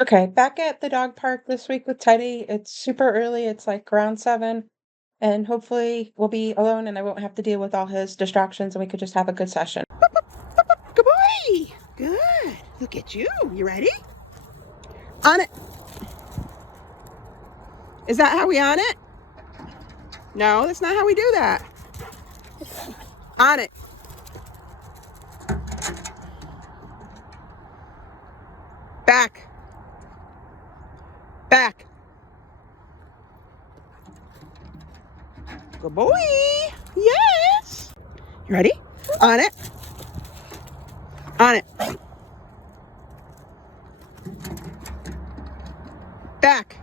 Okay, back at the dog park this week with Teddy. It's super early. It's like around 7, and hopefully we'll be alone and I won't have to deal with all his distractions and we could just have a good session. Good boy. Good. Look at you. You ready? On it. Is that how we on it? No, that's not how we do that. On it. Back. Back. Good boy. Yes. You ready? On it. On it. Back.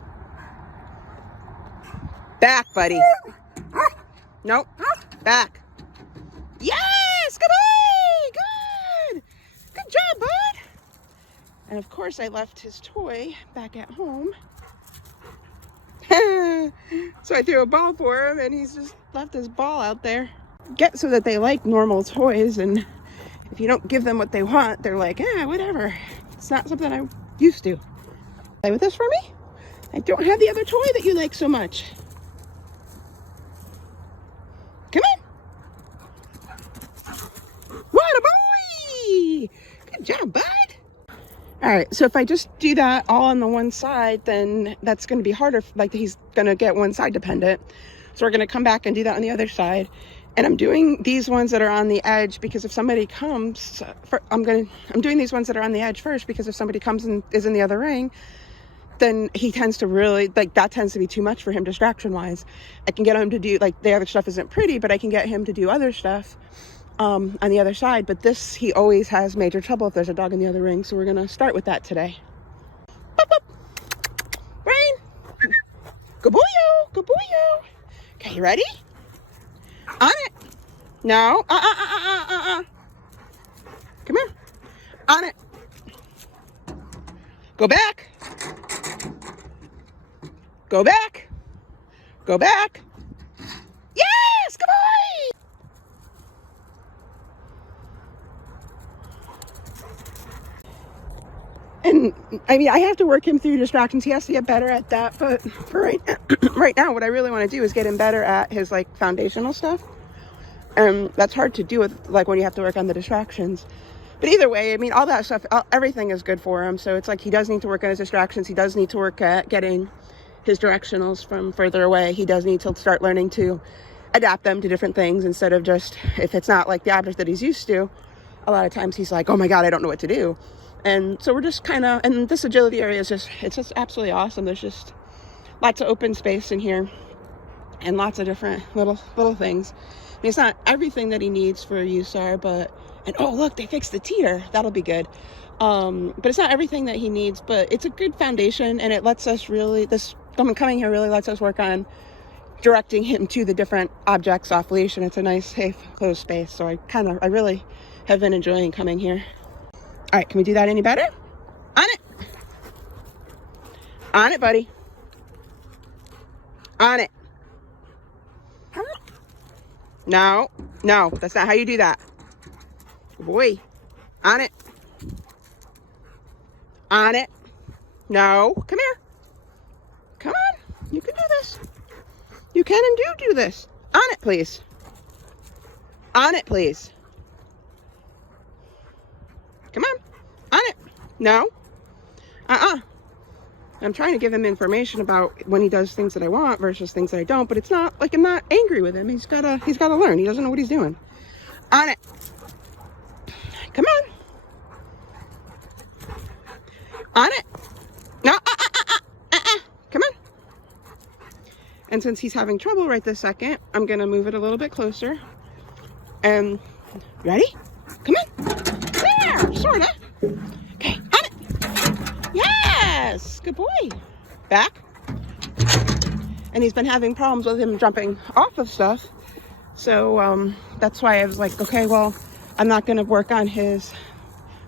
Back, buddy. Nope. Back. Yes. Good boy. Good. Good job, bud. And of course, I left his toy back at home. So I threw a ball for him and he's just left his ball out there. Get so that they like normal toys, and if you don't give them what they want, they're like, whatever. It's not something I'm used to. Play with this for me? I don't have the other toy that you like so much. Come on. What a boy! Good job, bud. All right, so if I just do that all on the one side, then that's going to be harder. Like, he's going to get one side dependent. So we're going to come back and do that on the other side. And I'm doing these ones that are on the edge because if somebody comes, I'm doing these ones that are on the edge first, because if somebody comes and is in the other ring, then he tends to really, like, that tends to be too much for him distraction wise. I can get him to do, like, the other stuff isn't pretty, but I can get him to do other stuff on the other side. But this, he always has major trouble if there's a dog in the other ring. So we're going to start with that today. Boop, boop. Rain. Good boy-o. Good boy-o. Okay, you ready? On it. No. Come here. On it. Go back. Go back. Go back. Yes! Good boy! And I mean, I have to work him through distractions. He has to get better at that. But for right now, what I really want to do is get him better at his, like, foundational stuff. And that's hard to do with, like, when you have to work on the distractions. But either way, I mean, all that stuff, everything is good for him. So it's like he does need to work on his distractions. He does need to work at getting his directionals from further away. He does need to start learning to adapt them to different things instead of just, if it's not like the object that he's used to, a lot of times he's like, oh my God, I don't know what to do. And so we're just kind of, and this agility area is just, it's just absolutely awesome. There's just lots of open space in here and lots of different little things. I mean, it's not everything that he needs for USAR, but, and oh, look, they fixed the teeter. That'll be good. But it's not everything that he needs, but it's a good foundation, and it lets us really, coming here really lets us work on directing him to the different objects off leash, and it's a nice, safe, closed space. So I really have been enjoying coming here. All right, can we do that any better? On it. On it, buddy. On it. No, that's not how you do that. Good boy. On it. On it. No, come here. Come on, you can do this. You can and do this. On it, please. On it, please. Come on. On it. No. I'm trying to give him information about when he does things that I want versus things that I don't, but it's not like I'm not angry with him. He's gotta learn. He doesn't know what he's doing. On it. Come on. On it. No. Come on. And since he's having trouble right this second, I'm gonna move it a little bit closer. And ready? Come on. There, sorta. Okay, on it. Yes, good boy. Back. And he's been having problems with him jumping off of stuff. So that's why I was like, okay, well, I'm not gonna work on his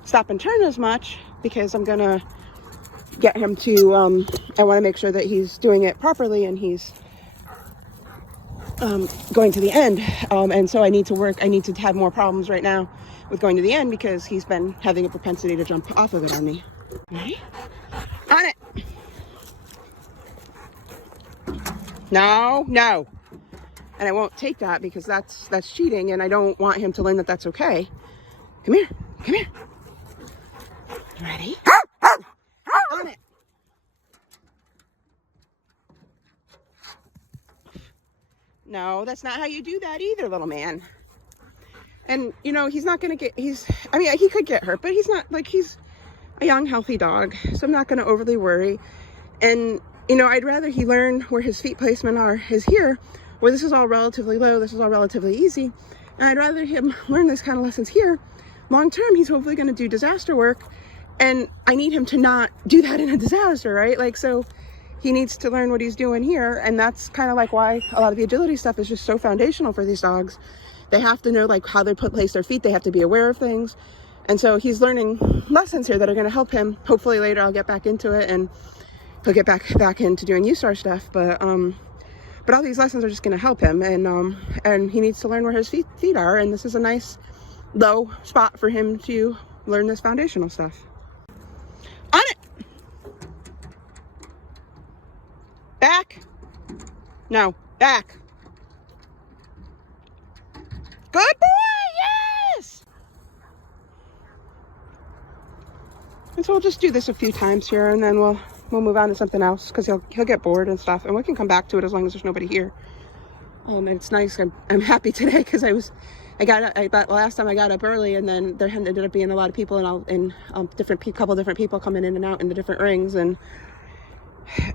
stop and turn as much, because I'm gonna get him to, I wanna make sure that he's doing it properly and he's going to the end. And so I need to have more problems right now with going to the end, because he's been having a propensity to jump off of it on me. Ready? On it. No, no. And I won't take that because that's cheating, and I don't want him to learn that that's okay. Come here. Come here. Ready? On it. No, that's not how you do that either, little man. And, you know, he's not going to get, I mean, he could get hurt, but he's not, like, he's a young, healthy dog, so I'm not going to overly worry. And, you know, I'd rather he learn where his feet placement is here, where this is all relatively low, this is all relatively easy. And I'd rather him learn this kind of lessons here. Long term, he's hopefully going to do disaster work. And I need him to not do that in a disaster, right? Like, so he needs to learn what he's doing here. And that's kind of like why a lot of the agility stuff is just so foundational for these dogs. They have to know like how they place their feet. They have to be aware of things. And so he's learning lessons here that are going to help him. Hopefully later I'll get back into it and he'll get back into doing USAR stuff. But all these lessons are just going to help him. And he needs to learn where his feet are. And this is a nice low spot for him to learn this foundational stuff. On it. Back. No, back. Good boy, yes! And so we'll just do this a few times here, and then we'll move on to something else, because he'll get bored and stuff, and we can come back to it as long as there's nobody here. And it's nice. I'm happy today because last time I got up early, and then there ended up being a lot of people, and couple different people coming in and out in the different rings, and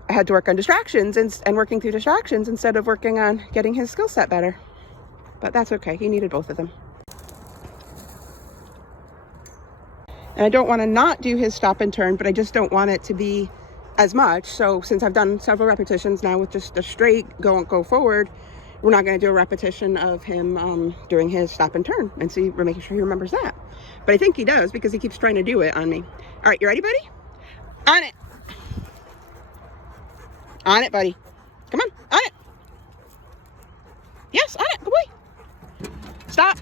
I had to work on distractions and working through distractions instead of working on getting his skill set better. But that's okay. He needed both of them. And I don't want to not do his stop and turn, but I just don't want it to be as much. So since I've done several repetitions now with just a straight go forward, we're not going to do a repetition of him doing his stop and turn, and see, we're making sure he remembers that. But I think he does because he keeps trying to do it on me. All right, you ready, buddy? On it. On it, buddy. Come on, on it. Yes, on it. Good boy. Stop.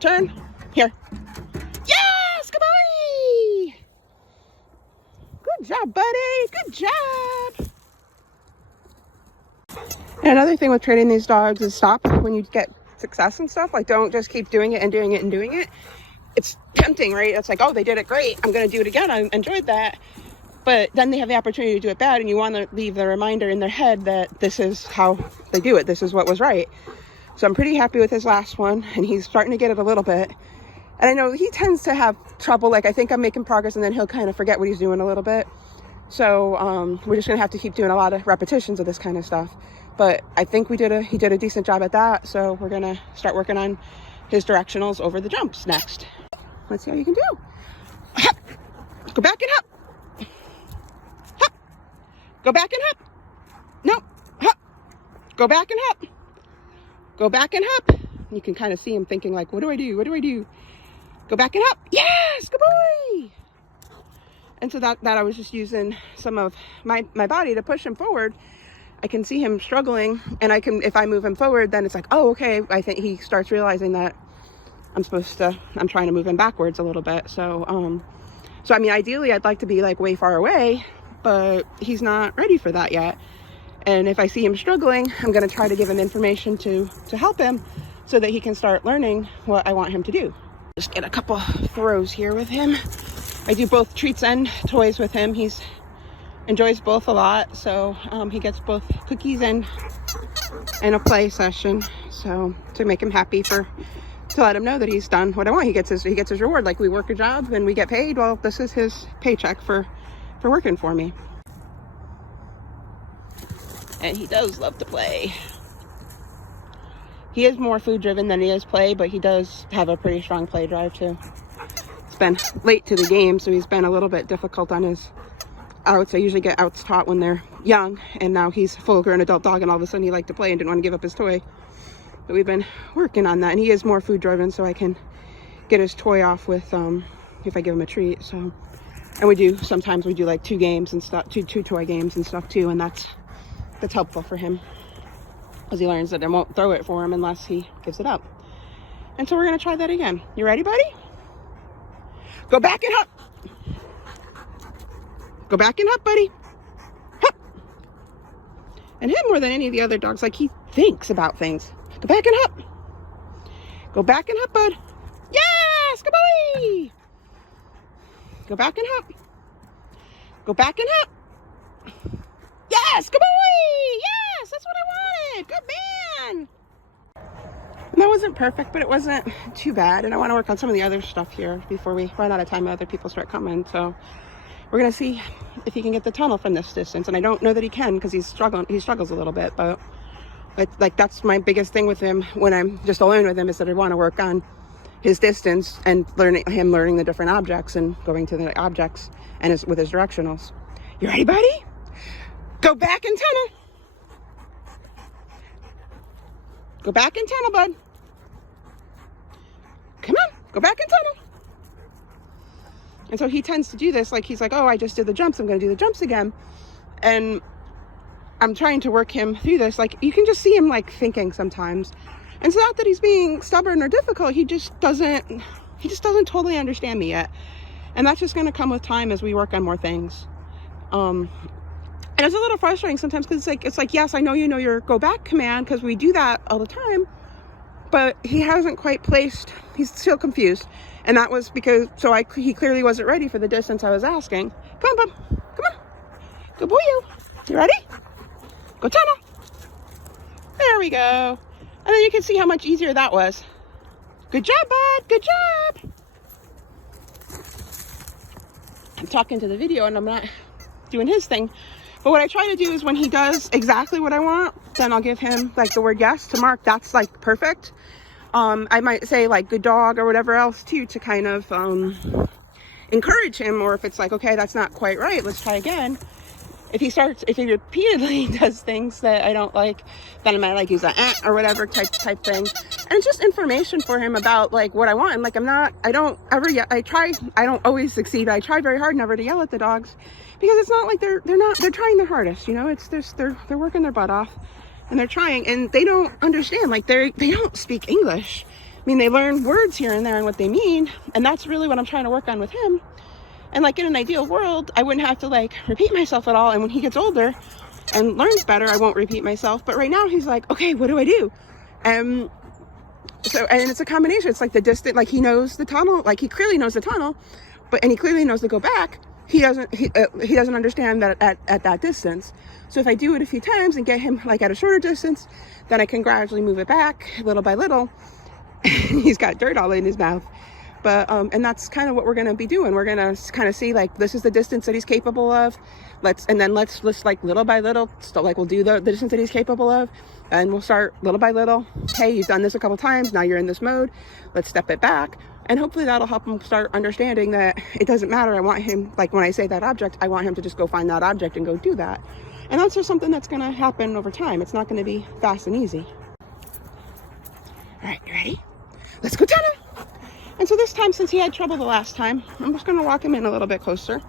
Turn. Here. Yes, good boy. Good job, buddy. Good job. And another thing with training these dogs is stop when you get success and stuff. Like, don't just keep doing it and doing it and doing it. It's tempting, right? It's like, oh, they did it great. I'm going to do it again. I enjoyed that. But then they have the opportunity to do it bad, and you want to leave the reminder in their head that this is how they do it. This is what was right. So I'm pretty happy with his last one, and he's starting to get it a little bit. And I know he tends to have trouble. Like, I think I'm making progress, and then he'll kind of forget what he's doing a little bit. So we're just going to have to keep doing a lot of repetitions of this kind of stuff. But I think he did a decent job at that. So we're going to start working on his directionals over the jumps next. Let's see how you can do. Hop. Go back and hop. Hop. Go back and hop. No. Hop. Go back and hop. Go back and hop. You can kind of see him thinking like, what do I do? What do I do? Go back and hop. Yes, good boy. And so that I was just using some of my body to push him forward. I can see him struggling, and if I move him forward, then it's like, oh, okay. I think he starts realizing that I'm trying to move him backwards a little bit. So I mean, ideally I'd like to be like way far away, but he's not ready for that yet. And if I see him struggling, I'm going to try to give him information to help him so that he can start learning what I want him to do. Just get a couple throws here with him. I do both treats and toys with him. He enjoys both a lot, so he gets both cookies and a play session. So to make him happy, to let him know that he's done what I want. He gets his reward. Like, we work a job and we get paid. Well, this is his paycheck for working for me. And he does love to play. He is more food driven than he is play, but he does have a pretty strong play drive too. It's been late to the game, so he's been a little bit difficult on his outs. I usually get outs taught when they're young, and now he's a full-grown adult dog, and all of a sudden he liked to play and didn't want to give up his toy. But we've been working on that, and he is more food driven, so I can get his toy off with if I give him a treat. So, and sometimes we do like 2 games and stuff, two toy games and stuff too, and that's helpful for him, because he learns that I won't throw it for him unless he gives it up. And so we're going to try that again. You ready, buddy? Go back and hop. Go back and hop, buddy. Hop. And him more than any of the other dogs, like he thinks about things. Go back and hop. Go back and hop, bud. Yes, good boy. Go back and hop. Go back and hop. Yes, good boy. Yes, that's what I wanted. Good man. And that wasn't perfect, but it wasn't too bad. And I want to work on some of the other stuff here before we run out of time and other people start coming. So we're going to see if he can get the tunnel from this distance. And I don't know that he can because he struggles a little bit. But like that's my biggest thing with him when I'm just alone with him, is that I want to work on his distance and learning the different objects and going to the objects and with his directionals. You ready, buddy? Go back and tunnel. Go back and tunnel, bud. Come on, go back and tunnel. And so he tends to do this, like he's like, oh, I just did the jumps, I'm gonna do the jumps again. And I'm trying to work him through this. Like you can just see him like thinking sometimes. And it's not that he's being stubborn or difficult, he just doesn't totally understand me yet. And that's just gonna come with time as we work on more things. And it's a little frustrating sometimes because it's like, yes, I know you know your go back command because we do that all the time, but he hasn't quite placed, he's still confused. And that was because, he clearly wasn't ready for the distance I was asking. Come on, bub, come on. Good boy, you ready? Go tunnel. There we go. And then you can see how much easier that was. Good job, bud, good job. I'm talking to the video and I'm not doing his thing. But what I try to do is when he does exactly what I want, then I'll give him like the word yes to mark that's like perfect. I might say like good dog or whatever else too, to kind of encourage him. Or if it's like, okay, that's not quite right, let's try again. If he repeatedly does things that I don't like, then I might like use a or whatever type thing. And it's just information for him about like what I want. And like I don't always succeed, but I try very hard never to yell at the dogs. Because it's not like they're trying their hardest, you know. They're working their butt off, and they're trying, and they don't understand. Like they don't speak English. I mean, they learn words here and there and what they mean, and that's really what I'm trying to work on with him. And like in an ideal world, I wouldn't have to like repeat myself at all. And when he gets older and learns better, I won't repeat myself. But right now, he's like, okay, what do I do? And it's a combination. It's like the distance, like he knows the tunnel, like he clearly knows the tunnel, and he clearly knows to go back. He doesn't understand that at that distance. So if I do it a few times and get him like at a shorter distance, then I can gradually move it back little by little. He's got dirt all in his mouth. But and that's kind of what we're going to be doing. We're going to kind of see like this is the distance that he's capable of. Let's like little by little, so like we'll do the distance that he's capable of, and we'll start little by little. Hey, you've done this a couple times, now you're in this mode. Let's step it back. And hopefully that'll help him start understanding that it doesn't matter. I want him, like when I say that object, I want him to just go find that object and go do that. And that's just something that's going to happen over time. It's not going to be fast and easy. All right, you ready? Let's go tunnel. And so this time, since he had trouble the last time, I'm just going to walk him in a little bit closer.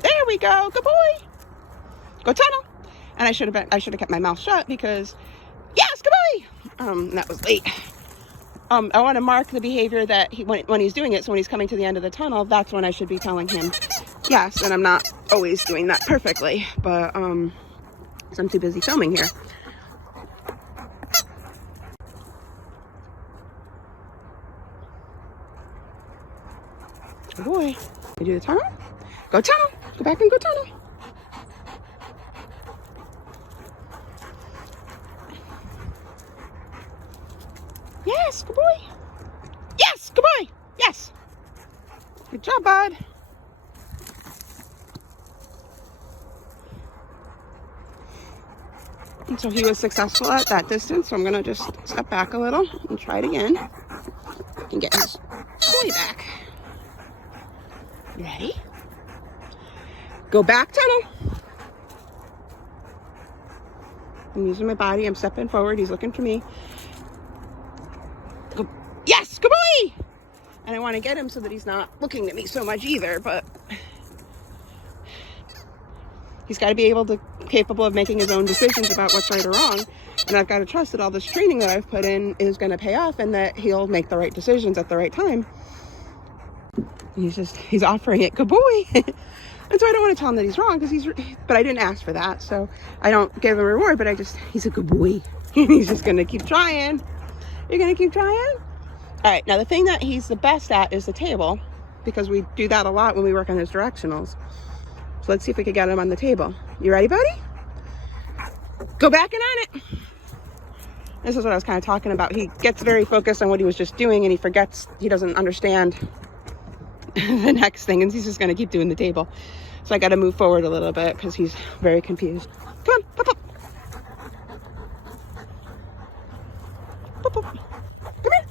There we go. Good boy. Go tunnel. And I should have kept my mouth shut because, yes, good boy. That was late. I want to mark the behavior that when he's doing it. So when he's coming to the end of the tunnel, that's when I should be telling him yes. And I'm not always doing that perfectly, but so I'm too busy filming here. Good boy. You do the tunnel. Go tunnel. Go back and go tunnel. Yes, good boy. Yes, good boy. Yes. Good job, bud. And so he was successful at that distance. So I'm going to just step back a little and try it again and get his boy back. You ready? Go back tunnel. I'm using my body. I'm stepping forward. He's looking for me. Go. Yes, good boy. And I want to get him so that he's not looking at me so much either, but he's got to be capable of making his own decisions about what's right or wrong. And I've got to trust that all this training that I've put in is going to pay off and that he'll make the right decisions at the right time. He's offering it. Good boy. And so I don't want to tell him that he's wrong because but I didn't ask for that. So I don't give him a reward, but he's a good boy. He's just going to keep trying. You're going to keep trying? All right. Now the thing that he's the best at is the table, because we do that a lot when we work on his directionals. So let's see if we can get him on the table. You ready, buddy? Go back and on it. This is what I was kind of talking about. He gets very focused on what he was just doing, and he forgets, he doesn't understand the next thing, and he's just going to keep doing the table. So I got to move forward a little bit because he's very confused. Come on, pop up. Pop up. Come here.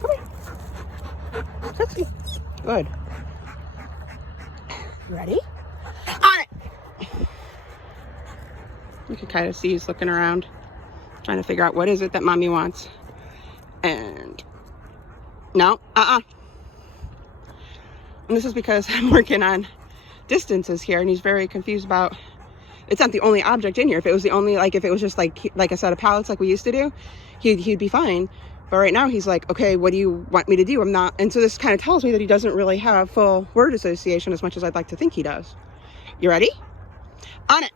Come here. Sexy. Good. Ready? On it. You can kind of see he's looking around, trying to figure out what is it that mommy wants. And no, And this is because I'm working on distances here, and he's very confused about, it's not the only object in here. If it was the only, like, if it was just like a set of pallets like we used to do, he'd be fine. But right now he's like, okay, what do you want me to do? I'm not. And so this kind of tells me that he doesn't really have full word association as much as I'd like to think he does. You ready? On it.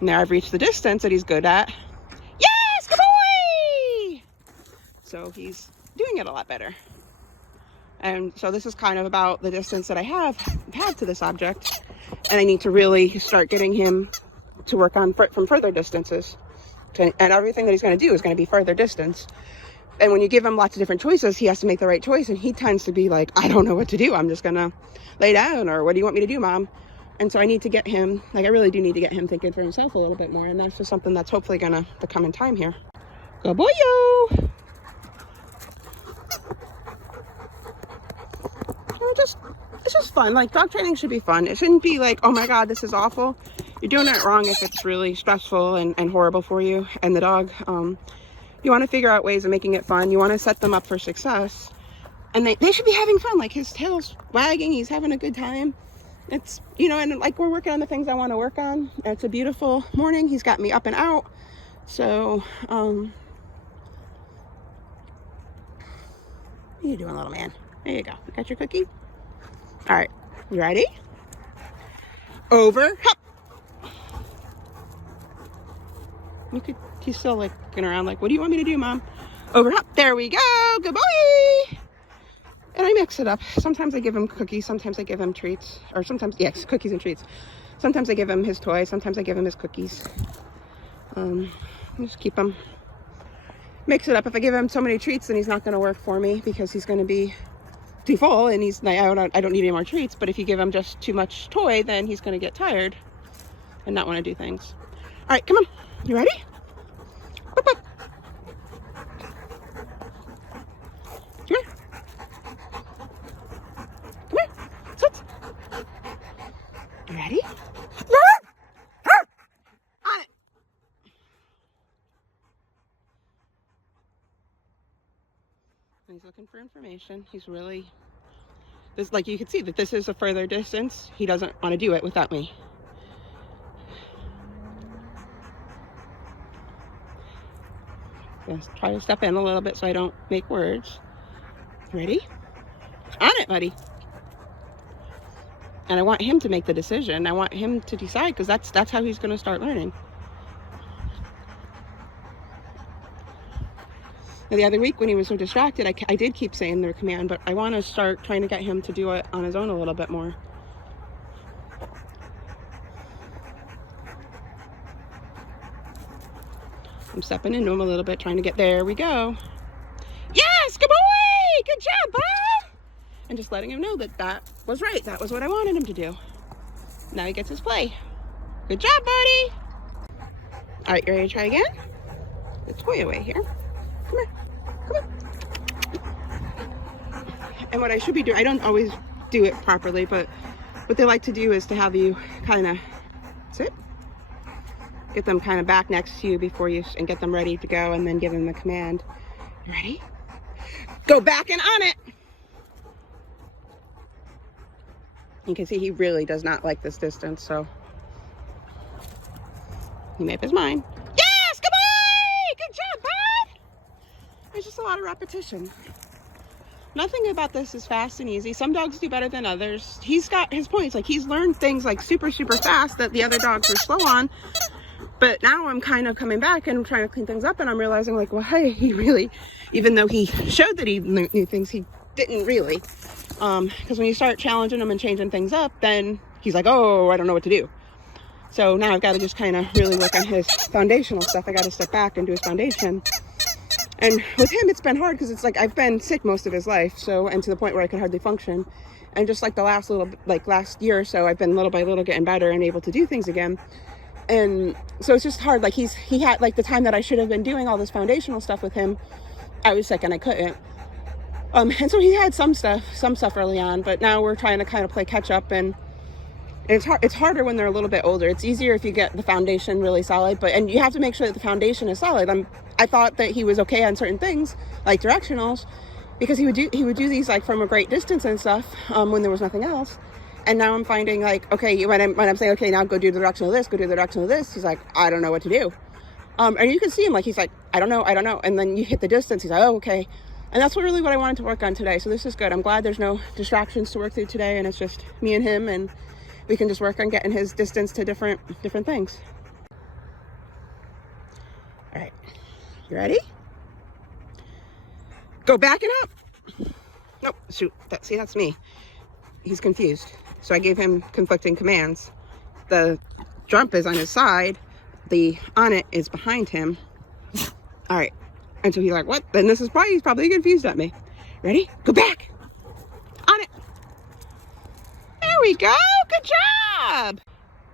Now I've reached the distance that he's good at. Yes, good boy! So he's doing it a lot better. And so this is kind of about the distance that I have had to this object. And I need to really start getting him to work on from further distances. And everything that he's going to do is going to be further distance. And when you give him lots of different choices, he has to make the right choice. And he tends to be like, I don't know what to do. I'm just going to lay down. Or what do you want me to do, Mom? And so I need to get him, like I really do need to get him thinking for himself a little bit more. And that's just something that's hopefully going to come in time here. Good boy-o! It's just fun. Like, dog training should be fun. It shouldn't be like, oh my God, this is awful. You're doing it wrong if it's really stressful and horrible for you and the dog. You want to figure out ways of making it fun. You want to set them up for success. And they should be having fun. Like, his tail's wagging. He's having a good time. It's, you know, and like we're working on the things I want to work on. It's a beautiful morning. He's got me up and out. So, what are you doing, little man? There you go. You got your cookie? All right. You ready? Over. Hop. He's still like looking around like, what do you want me to do, Mom? Over. Hop. There we go. Good boy. And I mix it up. Sometimes I give him cookies. Sometimes I give him treats. Or sometimes, yes, cookies and treats. Sometimes I give him his toys. Sometimes I give him his cookies. Just keep him. Mix it up. If I give him so many treats, then he's not going to work for me because he's going to be too full and he's like, I don't need any more treats. But if you give him just too much toy, then he's going to get tired and not want to do things. All right, come on. You ready? Boop, boop. Come here. Come here. Sit. You ready? On it. He's looking for information. He's really, this, like you can see that this is a further distance. He doesn't want to do it without me. Just try to step in a little bit so I don't make words. Ready? On it, buddy. And I want him to make the decision. I want him to decide because that's how he's going to start learning. Now, the other week when he was so distracted, I did keep saying their command, but I want to start trying to get him to do it on his own a little bit more. I'm stepping into him a little bit, trying to get, there we go. Yes, good boy! Good job, bud! And just letting him know that that was right. That was what I wanted him to do. Now he gets his play. Good job, buddy! All right, you ready to try again? The toy away here. Come here. Come on. And what I should be doing, I don't always do it properly, but what they like to do is to have you kind of sit. Get them kind of back next to you before you, and get them ready to go, and then give them the command. You ready? Go back and on it. You can see he really does not like this distance, so he made up his mind. Yes, good boy! Good job, bud! There's just a lot of repetition. nothing about this is fast and easy. Some dogs do better than others. He's got his points. Like, he's learned things like super, super fast that the other dogs are slow on. But now I'm kind of coming back and trying to clean things up, and I'm realizing, like, well, hey, he really, even though he showed that he knew things, he didn't really. Because when you start challenging him and changing things up, then he's like, oh, I don't know what to do. So now I've got to just kind of really work on his foundational stuff. I got to step back and do his foundation. And with him, it's been hard because it's like I've been sick most of his life, so, and to the point where I could hardly function. And just like the last year or so, I've been little by little getting better and able to do things again. And so it's just hard. Like, he had, like, the time that I should have been doing all this foundational stuff with him, I was sick and I couldn't. And so he had some stuff early on, but now we're trying to kind of play catch up, and it's harder when they're a little bit older. It's easier if you get the foundation really solid, and you have to make sure that the foundation is solid. I thought that he was okay on certain things, like directionals, because he would do these like from a great distance and stuff, when there was nothing else. And now I'm finding, like, okay, when I'm saying, okay, now go do the direction of this, go do the direction of this, he's like, I don't know what to do. And you can see him, like, he's like, I don't know. And then you hit the distance, he's like, oh, okay. And that's what I wanted to work on today. So this is good. I'm glad there's no distractions to work through today, and it's just me and him, and we can just work on getting his distance to different things. All right, you ready? Go backing up. Nope, shoot, that's me. He's confused. So I gave him conflicting commands. The jump is on his side. The on it is behind him. All right. And so he's like, what? Then he's probably confused at me. Ready? Go back. On it. There we go. Good job.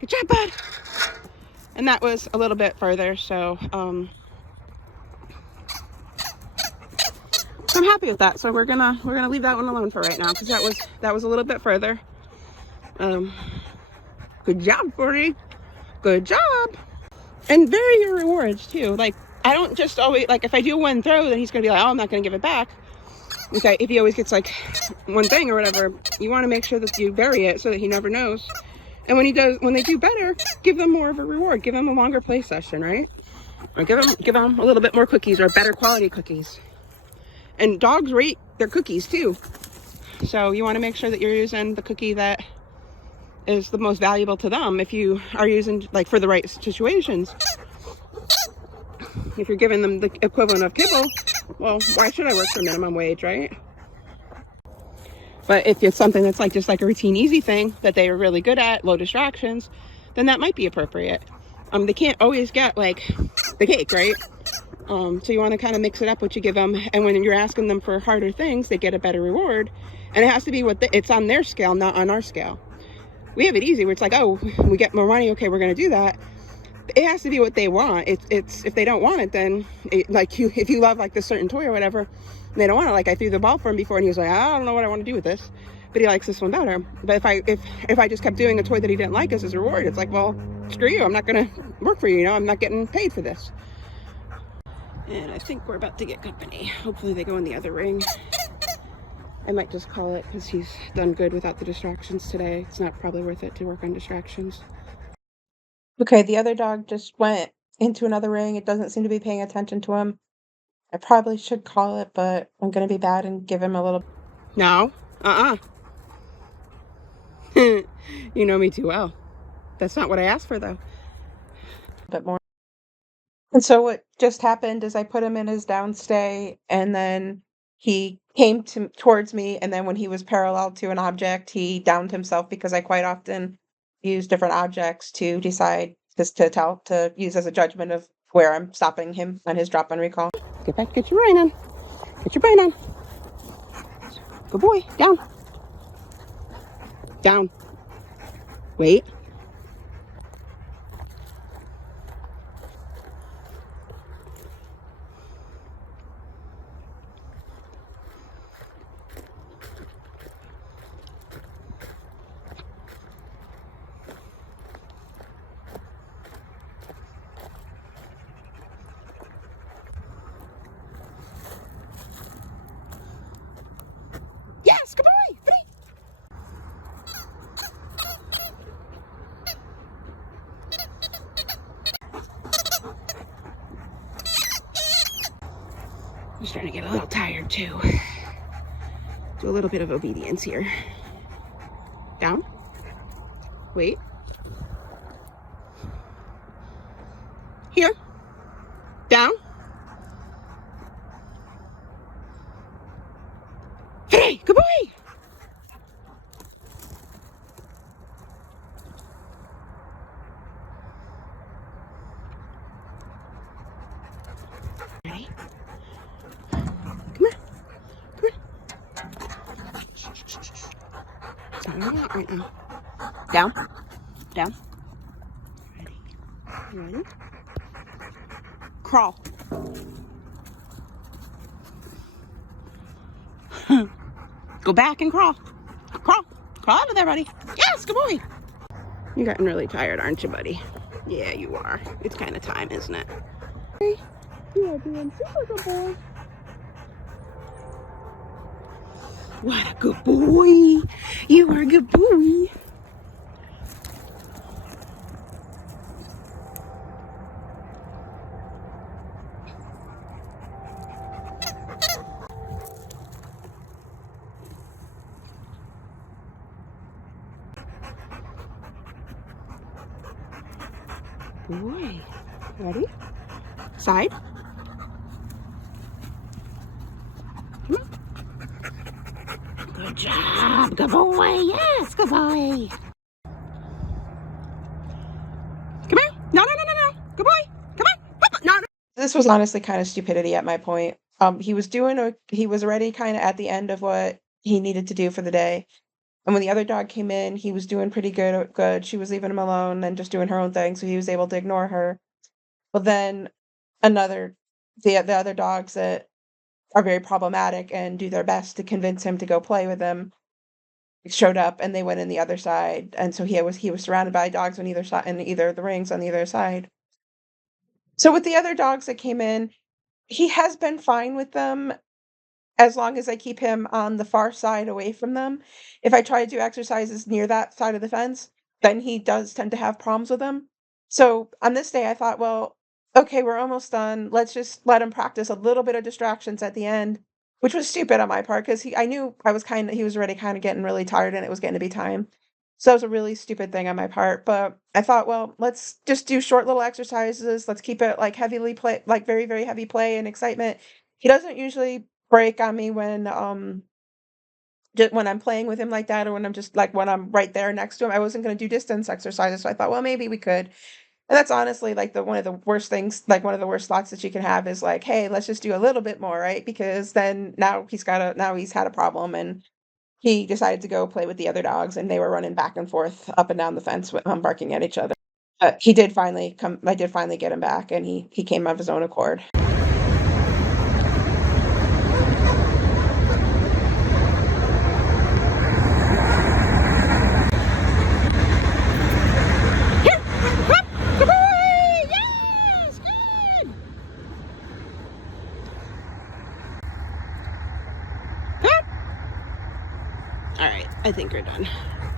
Good job, bud. And that was a little bit further. So I'm happy with that. So we're gonna leave that one alone for right now, because that was a little bit further. Good job, Forty. Good job. And vary your rewards too. Like, I don't just always, like, if I do one throw, then he's gonna be like, oh, I'm not gonna give it back. Okay, if he always gets like one thing or whatever, you want to make sure that you vary it so that he never knows. And when they do better, give them more of a reward. Give them a longer play session, right? Or give them a little bit more cookies, or better quality cookies. And dogs rate their cookies too. So you want to make sure that you're using the cookie that is the most valuable to them, if you are using, like, for the right situations. If you're giving them the equivalent of kibble, well, why should I work for minimum wage, right? But if it's something that's like just like a routine easy thing that they are really good at, low distractions, then that might be appropriate. They can't always get like the cake, right? So you want to kind of mix it up what you give them, and when you're asking them for harder things, they get a better reward. And it has to be it's on their scale, not on our scale. We have it easy where it's like, oh, we get more money, okay, we're going to do that. It has to be what they want. It's if they don't want it, then if you love like this certain toy or whatever, and they don't want it. Like, I threw the ball for him before, and he was like, I don't know what I want to do with this, but he likes this one better. But if I just kept doing a toy that he didn't like as his reward, it's like, well, screw you, I'm not going to work for you. I'm not getting paid for this. And I think we're about to get company. Hopefully they go in the other ring. I might just call it, because he's done good without the distractions today. It's not probably worth it to work on distractions. Okay, the other dog just went into another ring. It doesn't seem to be paying attention to him. I probably should call it, but I'm gonna be bad and give him a little No. You know me too well. That's not what I asked for, though. bit more. And so what just happened is I put him in his downstay, and then he came towards me, and then when he was parallel to an object, he downed himself, because I quite often use different objects to decide, just to use as a judgment of where I'm stopping him on his drop and recall. Get back, get your brain on. Get your brain on. Good boy. Down. Down. Wait. Yes, good boy. Pretty. I'm starting to get a little tired too. Do a little bit of obedience here. Down. Wait. Here. Down. Hey, good boy. Ready? Come here. Come here. It's not what I want right now. Down. Down. Ready? You ready? Crawl. Go back and crawl. Crawl. Crawl out of there, buddy. Yes, good boy. You're getting really tired, aren't you, buddy? Yeah, you are. It's kind of time, isn't it? You are doing super good boy. What a good boy. You are a good boy. Boy. Ready? Side. Come on. Good job. Good boy. Yes, good boy. Come here. No, no, no, no, no. Good boy. Come on. No, no. This was honestly kind of stupidity at my point. He was he was already kind of at the end of what he needed to do for the day. And when the other dog came in, he was doing pretty good. She was leaving him alone and just doing her own thing, so he was able to ignore her. But then another the other dogs that are very problematic and do their best to convince him to go play with them showed up, and they went in the other side, and so he was surrounded by dogs on either side, in either of the rings on the other side. So with the other dogs that came in, he has been fine with them as long as I keep him on the far side away from them. If I try to do exercises near that side of the fence, then he does tend to have problems with them. So on this day, I thought, well, okay, we're almost done. Let's just let him practice a little bit of distractions at the end, which was stupid on my part because I knew he was already kind of getting really tired and it was getting to be time. So that was a really stupid thing on my part. But I thought, well, let's just do short little exercises. Let's keep it like heavily play, like very, very heavy play and excitement. He doesn't usually break on me when I'm playing with him like that, or when I'm just like when I'm right there next to him. I wasn't going to do distance exercises, so I thought, well, maybe we could. And that's honestly like the one of the worst things, like one of the worst thoughts that you can have is like, hey, let's just do a little bit more, right? Because then now he's had a problem, and he decided to go play with the other dogs, and they were running back and forth up and down the fence with barking at each other. But he did finally come. I did finally get him back, and he came of his own accord. Here. Come. Good boy. Yes. Good. Good. All right. I think we're done.